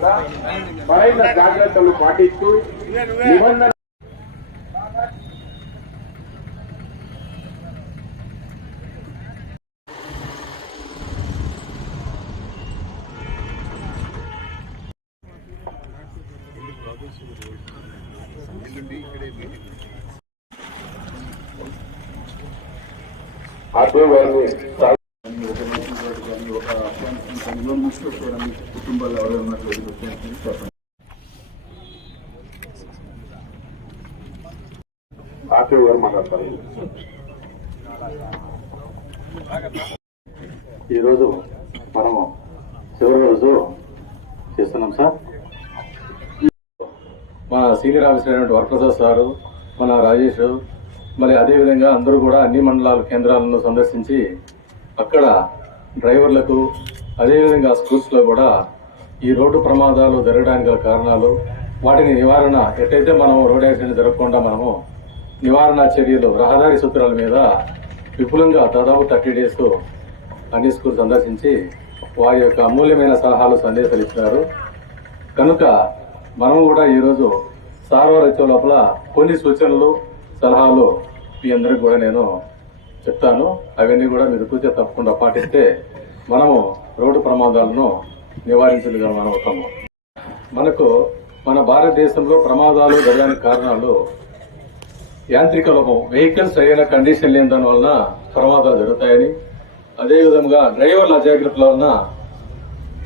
వద్ద మరైన జాగ్రత్తలు పాటిస్తూ నిబంధన అటు వారిని కానీ ఒక మెడికల్ బోర్డు కానీ ఒక కుటుంబాలు చెప్పండి. గారు మాట్లాడతారు? ఈరోజు మనము చివరి రోజు చేస్తున్నాం సార్. మన సీనియర్ ఆఫీసర్ అయినటువంటి వరప్రసాద్ సారు మన రాజేష్ మరి అదేవిధంగా అందరూ కూడా అన్ని మండలాల కేంద్రాలను సందర్శించి అక్కడ డ్రైవర్లకు అదేవిధంగా స్కూల్స్లో కూడా ఈ రోడ్డు ప్రమాదాలు జరగడానికి గల కారణాలు వాటిని నివారణ ఎట్టయితే మనం రోడ్ యాక్సిడెంట్ జరగకుండా మనము నివారణ చర్యలు రహదారి సూత్రాల మీద విపులంగా దాదాపు థర్టీ డేస్ అన్ని స్కూల్ సందర్శించి వారి యొక్క అమూల్యమైన సలహాలు సందేశాలు ఇచ్చినారు. కనుక మనము కూడా ఈరోజు సార్వర్ లోపల కొన్ని సూచనలు సలహాలు మీ అందరికి కూడా నేను చెప్తాను. అవన్నీ కూడా మీరు కూర్చో తప్పకుండా పాటిస్తే మనము రోడ్డు ప్రమాదాలను నివారించలుగా మనం అవుతాము మనకు మన భారతదేశంలో ప్రమాదాలు జరగడానికి కారణాలు యాంత్రిక లోపం వెహికల్స్ సరైన కండిషన్ లేని దాని వలన ప్రమాదాలు జరుగుతాయని అదేవిధంగా డ్రైవర్ల అజాగ్రత్తల వలన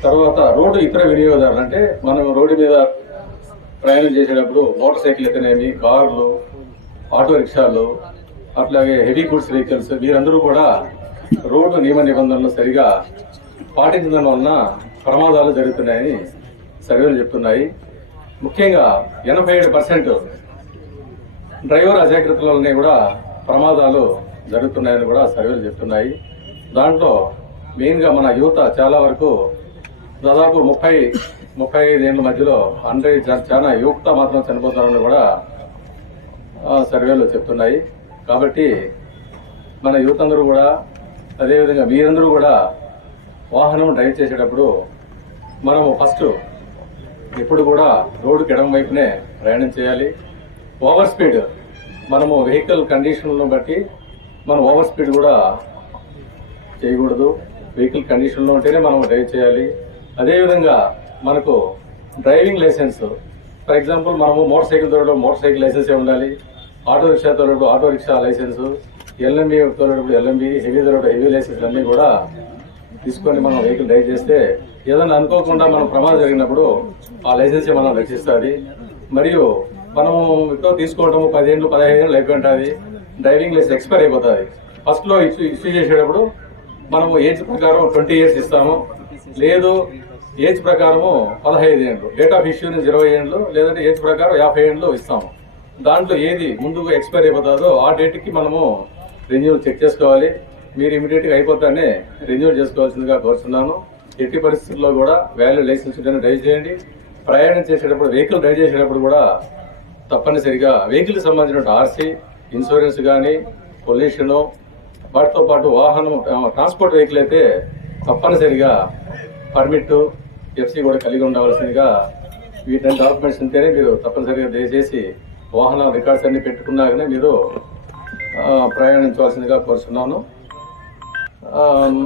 తర్వాత రోడ్డు ఇతర వినియోగదారులు అంటే మనం రోడ్డు మీద ప్రయాణం చేసేటప్పుడు మోటార్ సైకిల్ అయితేనేమి కార్లు ఆటో రిక్షాలు అట్లాగే హెవీ గూడ్స్ వెహికల్స్ వీరందరూ కూడా రోడ్డు నియమ నిబంధనలు సరిగా పాటించడం వలన ప్రమాదాలు జరుగుతున్నాయని సర్వేలు చెప్తున్నాయి. ముఖ్యంగా ఎనభై ఏడు పర్సెంట్ డ్రైవర్ అజాగ్రత్తలనే కూడా ప్రమాదాలు జరుగుతున్నాయని కూడా సర్వేలు చెప్తున్నాయి. దాంట్లో మెయిన్గా మన యువత చాలా వరకు దాదాపు ముప్పై ముప్పై ఐదు మధ్యలో అంటే చాలా యువత మాత్రం చనిపోతారని కూడా సర్వేలు చెప్తున్నాయి. కాబట్టి మన యువతందరూ కూడా అదేవిధంగా మీరందరూ కూడా వాహనం డ్రైవ్ చేసేటప్పుడు మనము ఫస్ట్ ఎప్పుడు కూడా రోడ్డు ఎడం వైపునే ప్రయాణం చేయాలి. ఓవర్ స్పీడ్ మనము వెహికల్ కండిషన్లను బట్టి మనం ఓవర్ స్పీడ్ కూడా చేయకూడదు. వెహికల్ కండిషన్లో ఉంటేనే మనం డ్రైవ్ చేయాలి. అదేవిధంగా మనకు డ్రైవింగ్ లైసెన్స్ ఫర్ ఎగ్జాంపుల్ మనము మోటార్ సైకిల్ తోలడం మోటార్ సైకిల్ లైసెన్స్ ఉండాలి. ఆటో రిక్షా తోలడు ఆటో రిక్షా లైసెన్స్ ఎల్ఎంబి తోడేటప్పుడు ఎల్ఎంబి హెవీ తోడడం హెవీ లైసెన్స్ అన్నీ కూడా తీసుకొని మనం వెహికల్ డ్రైవ్ చేస్తే ఏదైనా అనుకోకుండా మనం ప్రమాదం జరిగినప్పుడు ఆ లైసెన్స్ మనం రక్షిస్తుంది? మరియు మనం ఎక్కువ తీసుకోవటము పదిహేను పదహైదు ఏళ్ళు ఉంటుంది. డ్రైవింగ్ లైసెన్స్ ఎక్స్పైర్ అయిపోతుంది. ఫస్ట్లో ఇష్యూ ఇష్యూ చేసేటప్పుడు మనము ఏజ్ ప్రకారం ట్వంటీ ఇయర్స్ ఇస్తాము. లేదు ఏజ్ ప్రకారము పదహైదు ఏళ్ళు. డేట్ ఆఫ్ ఇష్యూ నుంచి ఇరవై ఏళ్ళు లేదంటే ఏజ్ ప్రకారం యాభై ఏళ్ళు ఇస్తాము. దాంట్లో ఏది ముందుగా ఎక్స్పైర్ అయిపోతుందో ఆ డేట్కి మనము రెన్యూల్ చెక్ చేసుకోవాలి. మీరు ఇమీడియట్గా అయిపోతానే రెన్యూల్ చేసుకోవాల్సిందిగా కోరుతున్నాను ఎట్టి పరిస్థితుల్లో కూడా వ్యాల్యూ లైసెన్స్ ఉంటేనే డ్రైవ్ చేయండి. ప్రయాణం చేసేటప్పుడు వెహికల్ డ్రైవ్ చేసేటప్పుడు కూడా తప్పనిసరిగా వెహికల్ సంబంధించిన ఆర్సీ ఇన్సూరెన్స్ కానీ పొల్యూషన్ వాటితో పాటు వాహనం ట్రాన్స్పోర్ట్ వెహికల్ అయితే తప్పనిసరిగా పర్మిట్ ఎఫ్సి కూడా కలిగి ఉండవలసిందిగా వీటిని డాక్యుమెంట్స్ ఉంటేనే మీరు తప్పనిసరిగా దయచేసి వాహన రికార్డ్స్ అన్ని పెట్టుకున్నాకనే మీరు ప్రయాణించవలసిందిగా కోరుతున్నాను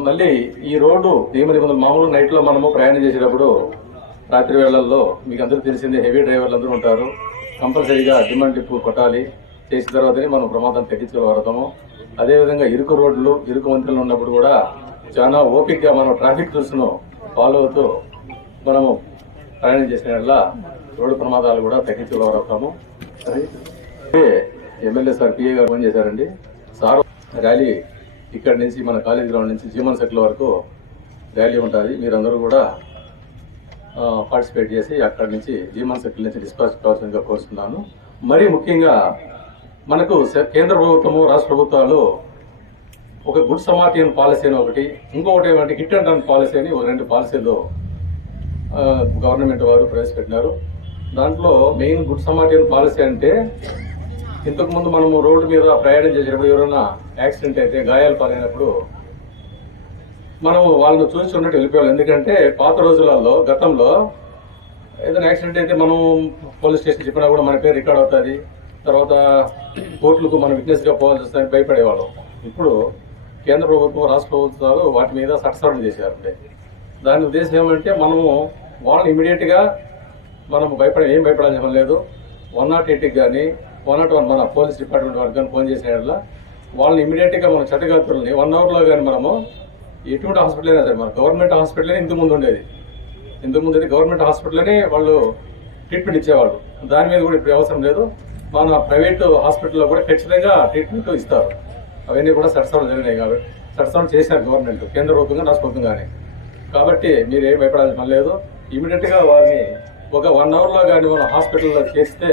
మళ్ళీ ఈ రోడ్డు నియమ నిబంధనలు మామూలు నైట్లో మనము ప్రయాణం చేసేటప్పుడు రాత్రి వేళల్లో మీకు అందరూ తెలిసిందే హెవీ డ్రైవర్లు అందరూ ఉంటారు. కంపల్సరీగా డిమాండ్ డిప్పు కొట్టాలి. చేసిన తర్వాతనే మనం ప్రమాదం తగ్గించగలుగుతాము అదేవిధంగా ఇరుకు రోడ్లు ఇరుకు వంతులు ఉన్నప్పుడు కూడా చాలా ఓపికగా మనం ట్రాఫిక్ రూల్స్ను ఫాలో అవుతూ మనము ప్రయాణం చేసిన రోడ్డు ప్రమాదాలు కూడా తగ్గించగలుగుతాము ఎమ్మెల్యే సార్ పిఏ గారు ఫోన్ చేశారండి. సార్ ర్యాలీ ఇక్కడ నుంచి మన కాలేజ్ గ్రౌండ్ నుంచి జీవన్ సర్కిల్ వరకు ర్యాలీ ఉంటుంది. మీరందరూ కూడా పార్టిసిపేట్ చేసి అక్కడి నుంచి జీవన్ సర్కిల్ నుంచి డిస్పాచ్ కావాల్సిందిగా కోరుతున్నాను మరీ ముఖ్యంగా మనకు కేంద్ర ప్రభుత్వము రాష్ట్ర ప్రభుత్వాలు ఒక గుడ్ సమాటియన్ పాలసీ అని ఒకటి ఇంకొకటి ఏమంటే హిట్ అండ్ రన్ పాలసీ అని ఒక రెండు పాలసీలు గవర్నమెంట్ వారు ప్రవేశపెట్టినారు. దాంట్లో మెయిన్ గుడ్ సమాటియన్ పాలసీ అంటే ఇంతకుముందు మనము రోడ్డు మీద ప్రయాణం చేసేటప్పుడు ఎవరైనా యాక్సిడెంట్ అయితే గాయాలు పాలైనప్పుడు మనం వాళ్ళని చూసి ఉన్నట్టు వెళ్ళిపోవాలి ఎందుకంటే పాత రోజులలో గతంలో ఏదైనా యాక్సిడెంట్ అయితే మనం పోలీస్ స్టేషన్ చెప్పినా కూడా మన పేరు రికార్డ్ అవుతుంది. తర్వాత కోర్టులకు మనం విట్నెస్గా పోవాల్సి వస్తుందని భయపడేవాళ్ళం. ఇప్పుడు కేంద్ర ప్రభుత్వం రాష్ట్ర ప్రభుత్వాలు వాటి మీద సట్సరణ చేశారండి దాని ఉద్దేశం ఏమంటే మనము వాళ్ళని ఇమీడియట్గా మనం భయపడే ఏం భయపడాల్సిన లేదు. వన్ నాట్ ఎయిట్కి కానీ వన్ నాట్ వన్ మన పోలీస్ డిపార్ట్మెంట్ వారికి కానీ ఫోన్ చేసిన వాళ్ళని ఇమీడియట్గా మన చట్టగాత్రుల్ని వన్ అవర్లో కానీ మనము ఎటువంటి హాస్పిటల్ అయినా సరే మన గవర్నమెంట్ హాస్పిటల్నే ఇంతకు ముందు ఉండేది. ఇంతకు ముందు అయితే గవర్నమెంట్ హాస్పిటల్లోనే వాళ్ళు ట్రీట్మెంట్ ఇచ్చేవాళ్ళు. దాని మీద కూడా ఇప్పుడు అవసరం లేదు. మన ప్రైవేట్ హాస్పిటల్లో కూడా ఖచ్చితంగా ట్రీట్మెంట్ ఇస్తారు. అవన్నీ కూడా సరసవలు జరిగినాయి కాబట్టి సరసవలు చేశారు గవర్నమెంట్ కేంద్ర ప్రభుత్వంగా రాష్ట్ర ప్రభుత్వంగానే కాబట్టి మీరు ఏం భయపడాల్సిన పని లేదు. ఇమీడియట్గా వారిని ఒక వన్ అవర్లో కానీ మనం హాస్పిటల్లో చేస్తే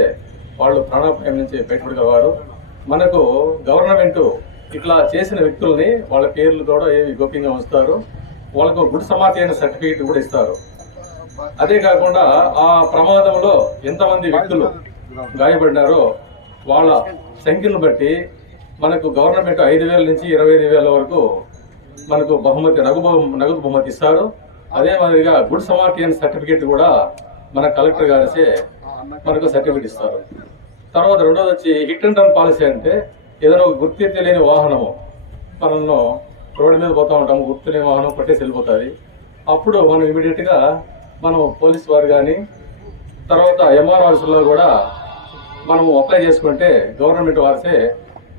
వాళ్ళు ప్రాణాపాయం నుంచి బయటపడగలవారు. మనకు గవర్నమెంట్ ఇట్లా చేసిన వ్యక్తుల్ని వాళ్ళ పేర్లు కూడా ఏవి గోప్యంగా ఉంచుతారు. వాళ్ళకు గుడ్ సమాధి అయిన సర్టిఫికేట్ కూడా ఇస్తారు. అదే కాకుండా ఆ ప్రమాదంలో ఎంతమంది వ్యక్తులు గాయపడినారో వాళ్ళ సంఖ్యను బట్టి మనకు గవర్నమెంట్ ఐదు వేల నుంచి ఇరవై ఐదు వేల వరకు మనకు బహుమతి నగదు బహు- నగదు బహుమతి ఇస్తారు. అదే మాదిరిగా గుడ్ సమార్టియన్ సర్టిఫికేట్ కూడా మన కలెక్టర్ గారిసే మనకు సర్టిఫికేట్ ఇస్తారు. తర్వాత రెండోది వచ్చి హిట్ అండ్ రన్ పాలసీ అంటే ఏదైనా ఒక గుర్తు తెలియని వాహనము. మనల్ని రోడ్డు మీద పోతూ ఉంటాము గుర్తు లేని వాహనం పట్టేసి వెళ్ళిపోతుంది. అప్పుడు మనం ఇమీడియట్గా మనం పోలీస్ వారు కానీ తర్వాత ఎంఆర్ఆర్స్లో కూడా మనము అప్లై చేసుకుంటే గవర్నమెంట్ వారిసే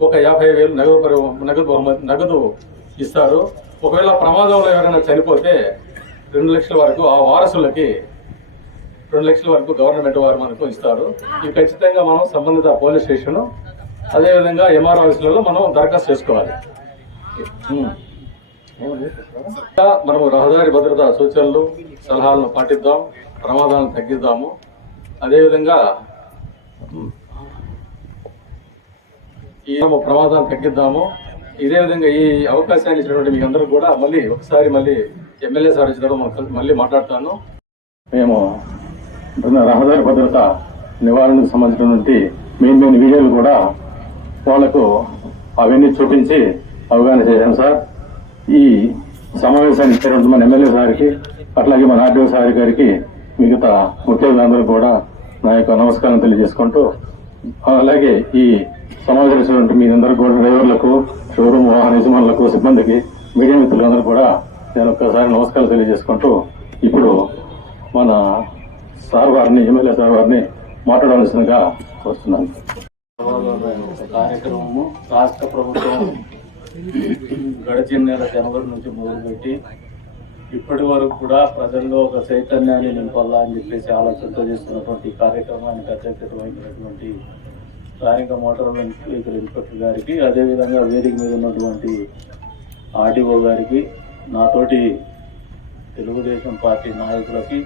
ఒక యాభై వేలు నగదు నగదు బహుమతి నగదు ఇస్తారు. ఒకవేళ ప్రమాదంలో ఎవరైనా చనిపోతే రెండు లక్షల వరకు ఆ వారసులకి రెండు లక్షల వరకు గవర్నమెంట్ వారు మనకు ఇస్తారు. ఇవి ఖచ్చితంగా మనం సంబంధిత పోలీస్ స్టేషన్ అదేవిధంగా ఎంఆర్ ఆఫీసులలో మనం దరఖాస్తు చేసుకోవాలి. మనము రహదారి భద్రతా సూచనలు సలహాలను పాటిద్దాం ప్రమాదాలను తగ్గిద్దాము. అదేవిధంగా ఈ మనము ప్రమాదాన్ని తగ్గిద్దాము. ఇదే విధంగా ఈ అవకాశాన్ని ఇచ్చినటువంటి మీ అందరూ కూడా మళ్ళీ ఒకసారి మళ్ళీ ఎమ్మెల్యే సార్ వచ్చిన మనం కలిసి మళ్ళీ మాట్లాడతాను. మేము రహదారి భద్రత నివారణకు సంబంధించినటువంటి మెయిన్ మెయిన్ వీడియోలు కూడా వాళ్ళకు అవన్నీ చూపించి అవగాహన చేశాను సార్. ఈ సమావేశాన్ని ఇచ్చినటువంటి మన ఎమ్మెల్యే సార్కి అట్లాగే మన ఆర్డీఓ సార్ గారికి మిగతా ముఖ్యులందరూ కూడా నా యొక్క నమస్కారం తెలియజేసుకుంటూ అలాగే ఈ సమావేశం మీ అందరూ కూడా డ్రైవర్లకు షోరూమ్ వాహన యజమానులకు సిబ్బందికి మీడియా మిత్రులందరూ కూడా నేను ఒక్కసారి నమస్కారం తెలియజేసుకుంటూ ఇప్పుడు మన సార్ వారిని ఎమ్మెల్యే సార్ వారిని మాట్లాడవలసిందిగా వస్తున్నాను. ఒక కార్యక్రమము రాష్ట్ర ప్రభుత్వం గడిచిన నెల జనవరి నుంచి మొదలుపెట్టి ఇప్పటి వరకు కూడా ప్రజల్లో ఒక చైతన్యాన్ని నింపాలా అని చెప్పేసి ఆలోచనతో చేస్తున్నటువంటి కార్యక్రమానికి అధ్యక్షత వహించినటువంటి స్థానిక మోటార్ వెహికల్ ఇన్స్పెక్టర్ గారికి అదేవిధంగా వేదిక మీద ఉన్నటువంటి ఆర్డీఓ గారికి నాతోటి తెలుగుదేశం పార్టీ నాయకులకి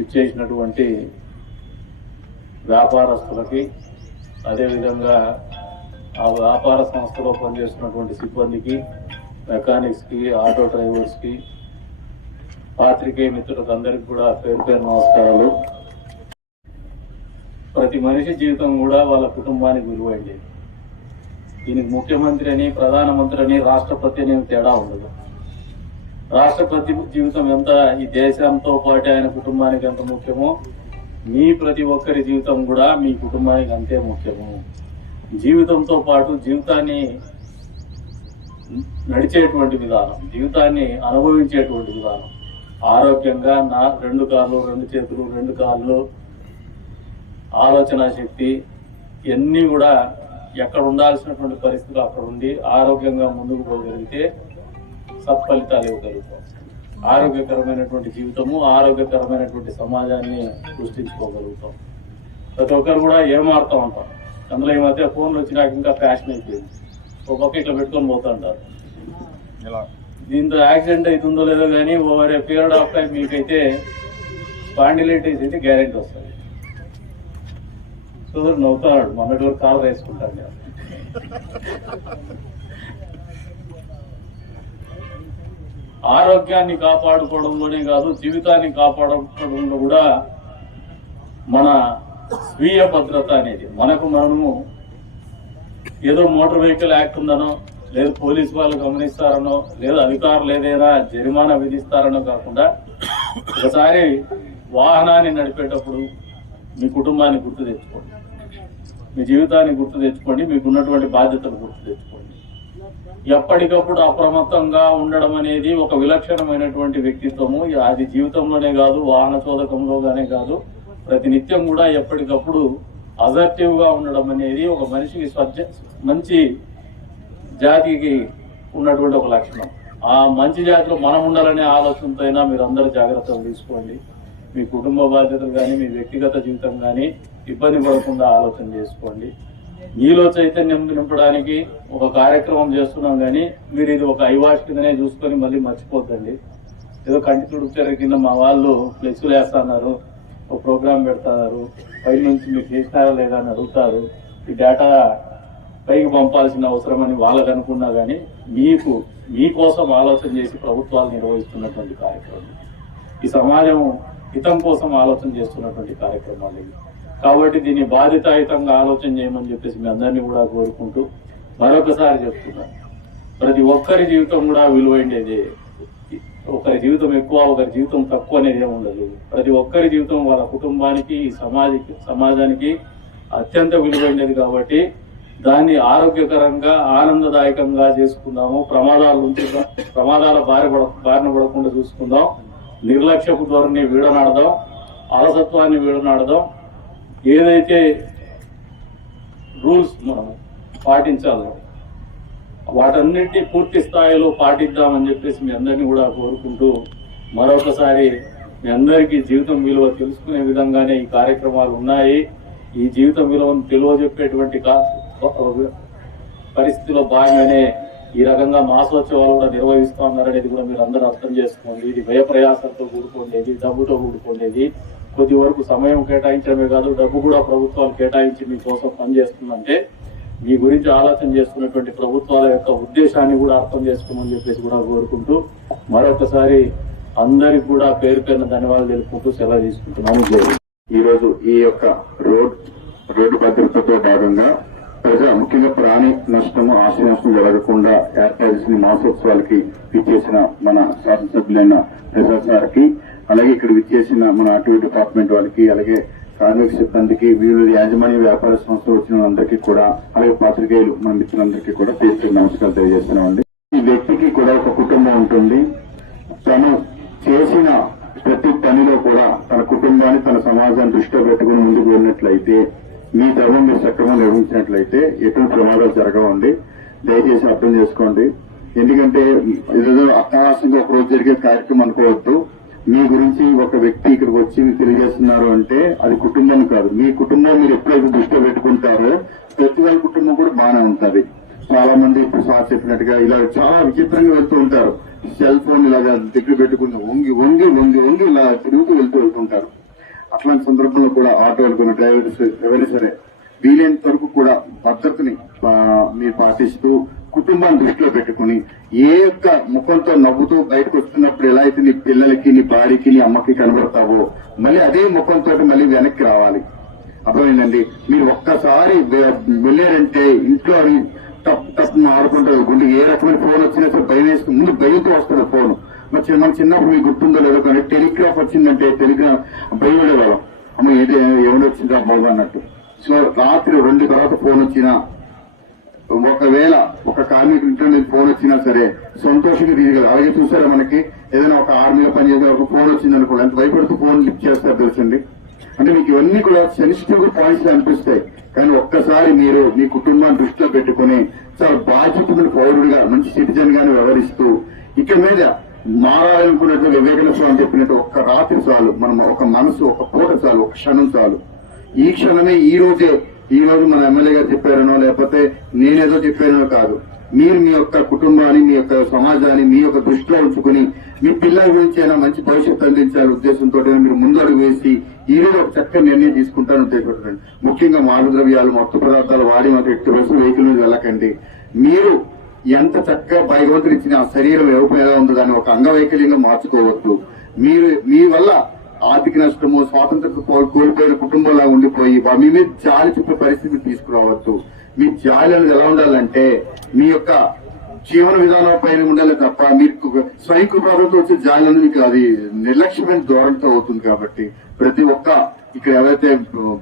ఇచ్చేసినటువంటి వ్యాపారస్తులకి అదేవిధంగా ఆ వ్యాపార సంస్థలో పనిచేస్తున్నటువంటి సిబ్బందికి మెకానిక్స్కి ఆటో డ్రైవర్స్కి పాత్రికేయ మిత్రులకు కూడా పేరు పేరు నమస్కారాలు. ప్రతి మనిషి జీవితం కూడా వాళ్ళ కుటుంబానికి విలువైంది. దీనికి ముఖ్యమంత్రి అని ప్రధానమంత్రి అని రాష్ట్రపతి అని తేడా ఉండదు. రాష్ట్రపతి జీవితం ఎంత? ఈ దేశంతో పాటు ఆయన కుటుంబానికి ఎంత ముఖ్యమో? మీ ప్రతి ఒక్కరి జీవితం కూడా మీ కుటుంబానికి అంతే ముఖ్యము? జీవితంతో పాటు జీవితాన్ని నడిచేటువంటి విధానం జీవితాన్ని అనుభవించేటువంటి విధానం. ఆరోగ్యంగా నా రెండు కాళ్ళు రెండు చేతులు రెండు కాళ్ళు ఆలోచన శక్తి ఇవన్నీ కూడా ఎక్కడ ఉండాల్సినటువంటి పరిస్థితులు అక్కడ ఉండి ఆరోగ్యంగా ముందుకు పోగలిగితే సత్ఫలితాలు ఇవ్వగలుగుతాం. ఆరోగ్యకరమైనటువంటి జీవితము ఆరోగ్యకరమైనటువంటి సమాజాన్ని సృష్టించుకోగలుగుతాం. ప్రతి ఒక్కరు కూడా ఏం ఆడుతూ ఉంటాం అందులో ఈ మధ్య ఫోన్లు వచ్చినాక ఇంకా ఫ్యాషన్ అయిపోయింది. ఒక్కొక్క ఇట్లా పెట్టుకొని పోతుంటారు. దీంతో యాక్సిడెంట్ అవుతుందో లేదో కానీ over a period of time మీకైతే స్పాండిలైటిస్ అయితే గ్యారెంటీ వస్తుంది. సో నవ్వుతాడు మొన్నటి వరకు కాలు వేసుకుంటాడు ఆరోగ్యాన్ని కాపాడుకోవడంలోనే కాదు జీవితాన్ని కాపాడుకోవడంలో కూడా మన స్వీయ భద్రత అనేది. మనకు మనము ఏదో మోటార్ వెహికల్ యాక్ట్ ఉందనో లేదు పోలీస్ వాళ్ళు గమనిస్తారనో లేదా అధికారులు ఏదైనా జరిమానా విధిస్తారనో కాకుండా ఒకసారి వాహనాన్ని నడిపేటప్పుడు మీ కుటుంబాన్ని గుర్తు తెచ్చుకోండి. మీ జీవితాన్ని గుర్తు తెచ్చుకోండి. మీకున్నటువంటి బాధ్యతలు గుర్తు తెచ్చుకోండి. ఎప్పటికప్పుడు అప్రమత్తంగా ఉండడం అనేది ఒక విలక్షణమైనటువంటి వ్యక్తిత్వము. అది జీవితంలోనే కాదు వాహన చోదకంలోగానే కాదు. ప్రతి నిత్యం కూడా ఎప్పటికప్పుడు అజర్టివ్గా ఉండడం అనేది ఒక మనిషికి స్వచ్ఛ మంచి జాతికి ఉన్నటువంటి ఒక లక్షణం. ఆ మంచి జాతిలో మనం ఉండాలనే ఆలోచనతో అయినా మీరు అందరు జాగ్రత్తలు తీసుకోండి. మీ కుటుంబ బాధ్యతలు కానీ మీ వ్యక్తిగత జీవితం కానీ ఇబ్బంది పడకుండా ఆలోచన చేసుకోండి. మీలో చైతన్యం నింపడానికి ఒక కార్యక్రమం చేస్తున్నాం కానీ మీరు ఇది ఒక ఐవాష్ కిందనే చూసుకొని మళ్ళీ మర్చిపోద్దండి. ఏదో కంటి తుడుపుతారు కింద మా వాళ్ళు ఫ్లెక్సులు వేస్తున్నారు ఒక ప్రోగ్రామ్ పెడతారు పై నుంచి మీరు చేసినారా లేదా అని అడుగుతారు ఈ డేటా పైకి పంపాల్సిన అవసరం అని వాళ్ళకు అనుకున్నా కానీ మీకు మీకోసం ఆలోచన చేసి ప్రభుత్వాలు నిర్వహిస్తున్నటువంటి కార్యక్రమం. ఈ సమాజం హితం కోసం ఆలోచన చేస్తున్నటువంటి కార్యక్రమాలు ఇవి. కాబట్టి దీన్ని బాధ్యతాయుతంగా ఆలోచన చేయమని చెప్పేసి మీ అందరినీ కూడా కోరుకుంటూ మరొకసారి చెప్తున్నాను ప్రతి ఒక్కరి జీవితం కూడా విలువైండేది. ఒకరి జీవితం ఎక్కువ ఒకరి జీవితం తక్కువ అనేది ఉండదు. ప్రతి ఒక్కరి జీవితం వాళ్ళ కుటుంబానికి ఈ సమాజకి సమాజానికి అత్యంత విలువైనది కాబట్టి దాన్ని ఆరోగ్యకరంగా ఆనందదాయకంగా చేసుకుందాము. ప్రమాదాల నుంచి ప్రమాదాల బారి పడ బారిన పడకుండా చూసుకుందాం. నిర్లక్ష్యపు ధోరణి వీడనాడదాం. అలసత్వాన్ని వీడనాడదాం. ఏదైతే రూల్స్ మనం పాటించాలో వాటన్నిటిని పూర్తి స్థాయిలో పాటిద్దామని చెప్పేసి మీ అందరినీ కూడా కోరుకుంటూ మరొకసారి మీ అందరికీ జీవితం విలువ తెలుసుకునే విధంగానే ఈ కార్యక్రమాలు ఉన్నాయి. ఈ జీవితం విలువను తెలియజెప్పేటువంటి పరిస్థితిలో భాగంగానే ఈ రకంగా మాసోత్సవాలు కూడా నిర్వహిస్తూ ఉన్నారనేది కూడా మీరు అందరూ అర్థం చేసుకోండి. ఇది వ్యయ ప్రయాసంతో కూడుకునేది డబ్బుతో కూడుకునేది. కొద్ది వరకు సమయం కేటాయించడమే కాదు డబ్బు కూడా ప్రభుత్వాలు కేటాయించి మీకోసం పనిచేస్తుందంటే మీ గురించి ఆలోచన చేసుకున్నటువంటి ప్రభుత్వాల యొక్క ఉద్దేశాన్ని కూడా అర్థం చేసుకోమని చెప్పేసి కూడా కోరుకుంటూ మరొకసారి అందరికి కూడా పేరు పేరున ధన్యవాదాలు తెలుపుకుంటూ సెలవు తీసుకుంటున్నాము. ఈరోజు ఈ యొక్క రోడ్ రోడ్డు భద్రతతో భాగంగా ప్రజా ముఖ్యంగా ప్రాణి నష్టము ఆస్తి నష్టం జరగకుండా ఏర్పాటు చేసిన మాసోత్సవాలకి ఇచ్చేసిన మన శాసనసభ్యులైన ప్రసాద్ సార్కి అలాగే ఇక్కడ విచ్చేసిన మన ఆర్టీఓ డిపార్ట్మెంట్ వాళ్ళకి అలాగే కార్మిక సిబ్బందికి వీళ్ళు యాజమాన్య వ్యాపార సంస్థ వచ్చిన వాళ్ళందరికీ కూడా అలాగే పాత్రికేయులు మన మిత్రులందరికీ కూడా పేరు నమస్కారం తెలియజేస్తున్నామండి. ఈ వ్యక్తికి కూడా ఒక కుటుంబం ఉంటుంది. తను చేసిన ప్రతి పనిలో కూడా తన కుటుంబాన్ని తన సమాజాన్ని దృష్టిలో పెట్టుకుని ముందుకు వెళ్ళినట్లయితే మీ ధర్మం మీరు సక్రమంగా నిర్వహించినట్లయితే ఎటువంటి ప్రమాదాలు జరగవండి. దయచేసి అర్థం చేసుకోండి. ఎందుకంటే ఏదో అత్యవసరంగా ఒక రోజు జరిగే కార్యక్రమం అనుకోవద్దు. మీ గురించి ఒక వ్యక్తి ఇక్కడికి వచ్చి మీకు తెలియజేస్తున్నారు అంటే అది కుటుంబం కాదు. మీ కుటుంబం మీరు ఎప్పుడైతే దృష్టిలో పెట్టుకుంటారో ప్రతి వాళ్ళ కుటుంబం కూడా బాగానే ఉంటుంది. చాలా మంది ఇప్పుడు సార్ చెప్పినట్టుగా ఇలా చాలా విచిత్రంగా వెళ్తూ ఉంటారు. సెల్ ఫోన్ ఇలాగా దగ్గర పెట్టుకుని వంగి వంగి వంగి వంగి ఇలా తిరుగుతూ వెళ్తూ వెళ్తుంటారు. అట్లాంటి సందర్భంలో కూడా ఆటో కొన్ని డ్రైవర్స్ ఎవరైనా సరే వీలైనంత వరకు కూడా భద్రతని మీరు పాటిస్తూ కుటుంబాన్ని దృష్టిలో పెట్టుకుని ఏ యొక్క ముఖంతో నవ్వుతూ బయటకు వస్తున్నప్పుడు ఎలా అయితే నీ పిల్లలకి నీ భార్యకి నీ అమ్మకి కనబడతావో మళ్ళీ అదే ముఖంతో మళ్ళీ వెనక్కి రావాలి. అర్థమైందండి? మీరు ఒక్కసారి వెళ్ళారంటే ఇంట్లో అని టప్ టప్ ఆడుకుంటారు గుండె ఏ రకమైన ఫోన్ వచ్చినా సరే భయం వేసుకుని ముందు భయంతో వస్తుంది ఫోన్. మరి చిన్న చిన్నప్పుడు మీకు గుర్తుందో లేదో కానీ టెలిగ్రాఫ్ వచ్చిందంటే టెలిగ్రాఫ్ భయం ఉండేవాళ్ళం. అమ్మ ఏది ఏమైనా వచ్చిందా బాబు అన్నట్టు. సో రాత్రి రెండు తర్వాత ఫోన్ వచ్చినా ఒకవేళ ఒక కార్మికుడి ఇంట్లో నేను ఫోన్ వచ్చినా సరే సంతోషంగా తీయగలరు అలాగే చూసారా మనకి ఏదైనా ఒక ఆర్మీలో పనిచేసే ఒక ఫోన్ వచ్చింది అనుకోండి ఎంత భయపడుతూ ఫోన్ లిఫ్ట్ చేస్తారు తెలుసండి? అంటే మీకు ఇవన్నీ కూడా సెన్సిటివ్ పాయింట్స్ అనిపిస్తాయి. కానీ ఒక్కసారి మీరు మీ కుటుంబాన్ని దృష్టిలో పెట్టుకుని చాలా బాధ్యతమైన పౌరుడిగా మంచి సిటిజన్ గాని వ్యవహరిస్తూ ఇక మీద మారాలనుకున్నట్టు వివేకానంద స్వామి చెప్పినట్టు ఒక్క రాత్రి చాలు మనం ఒక మనసు ఒక పూట చాలు ఒక క్షణం చాలు. ఈ క్షణమే ఈ రోజే ఈ రోజు మన ఎమ్మెల్యే గారు చెప్పారనో లేకపోతే నేనేదో చెప్పానో కాదు. మీరు మీ యొక్క కుటుంబాన్ని మీ యొక్క సమాజాన్ని మీ యొక్క దృష్టిలో ఉంచుకుని మీ పిల్లల గురించి అయినా మంచి భవిష్యత్తు అందించాలి ఉద్దేశంతో మీరు ముందడుగు వేసి ఈ రోజు ఒక చక్కని నిర్ణయం తీసుకుంటాను ఉద్దేశపడుతుంది ముఖ్యంగా మాదక ద్రవ్యాలు మత్తు పదార్థాలు వాడి మాకు ఎట్టి వయసు వెహికల్ మీద వెళ్ళకండి. మీరు ఎంత చక్కగా భగవంతుడు ఇచ్చిన ఆ శరీరం ఎవరిపైన ఉందో దాన్ని ఒక అంగవైకల్యంగా మార్చుకోవద్దు. మీరు మీ వల్ల ఆర్థిక నష్టము స్వాతంత్రం కోల్పోయిన కుటుంబంలా ఉండిపోయి మీ మీద జాలి చెప్పే పరిస్థితి తీసుకురావద్దు. మీ జాలి అనేది ఎలా ఉండాలంటే మీ యొక్క జీవన విధానం పైన ఉండాలి తప్ప మీరు స్వయం కృపాలతో వచ్చే జాయిన్ మీకు అది నిర్లక్ష్యమైన ధోరణితో అవుతుంది కాబట్టి ప్రతి ఒక్క ఇక్కడ ఎవరైతే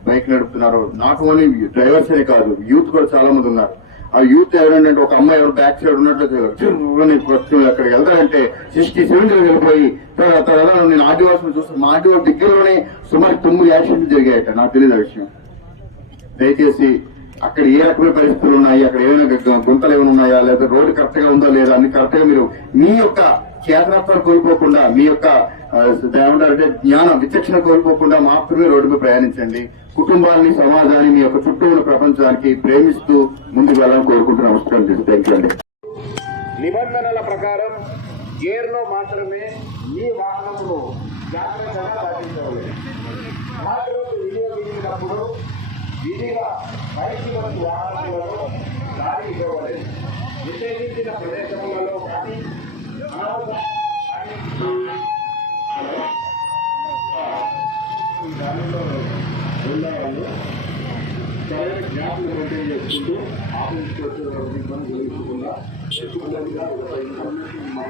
బైక్ నడుపుతున్నారో నాట్ ఓన్లీ డ్రైవర్స్ అనే కాదు యూత్ కూడా చాలా మంది ఉన్నారు. ఆ యూత్ ఎవరంటే ఒక అమ్మాయి ఎవరు బ్యాక్ సైడ్ ఉన్నట్లయితే అక్కడికి వెళ్తారంటే సిక్స్టీ సెవెంటీ వెళ్ళిపోయి తర్వాత నేను ఆదివాసులు చూస్తాను మా దగ్గరలోనే సుమారు తొమ్మిది యాక్సిడెంట్లు జరిగాయట. నాకు తెలియదు ఆ విషయం. దయచేసి అక్కడ ఏ రకమైన పరిస్థితులు ఉన్నాయి? అక్కడ ఏమైనా గుంతలు ఏమైనా ఉన్నాయా? లేదా రోడ్డు కరెక్ట్గా ఉందా లేదా? అన్ని కరెక్ట్గా మీరు మీ యొక్క చేతనత్వాన్ని కోల్పోకుండా మీ యొక్క ఆ, ఏమంటారంటే జ్ఞానం విచక్షణ కోల్పోకుండా మాత్రమే రోడ్డుపై ప్రయాణించండి. కుటుంబాన్ని సమాజాన్ని మీ యొక్క చుట్టూ ఉన్న ప్రపంచానికి ప్రేమిస్తూ ముందుకు వెళ్ళాలని కోరుకుంటూ నమస్కారం థ్యాంక్ యూ అండి. నిబంధనల ప్రకారం గేర్లో మాత్రమే మీ వాహనమును జాగ్రత్తగా వినియోగించినప్పుడు విధిగా బయటి వంటి వాహనాలలో దారి ఇవ్వవలేదు నిషేధించిన ప్రదేశములలో కానీ ఈ దానిలో ఉండేవాళ్ళు సరైన గ్యాప్ను మెయింటైన్ చేసుకుంటూ ఆఫీస్కి వచ్చే వరకు ఇబ్బంది కలిగించకుండా ఎక్కువగా ఒక ఇన్ఫర్మేషన్ మన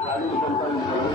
దాన్ని కొనసాగించాలని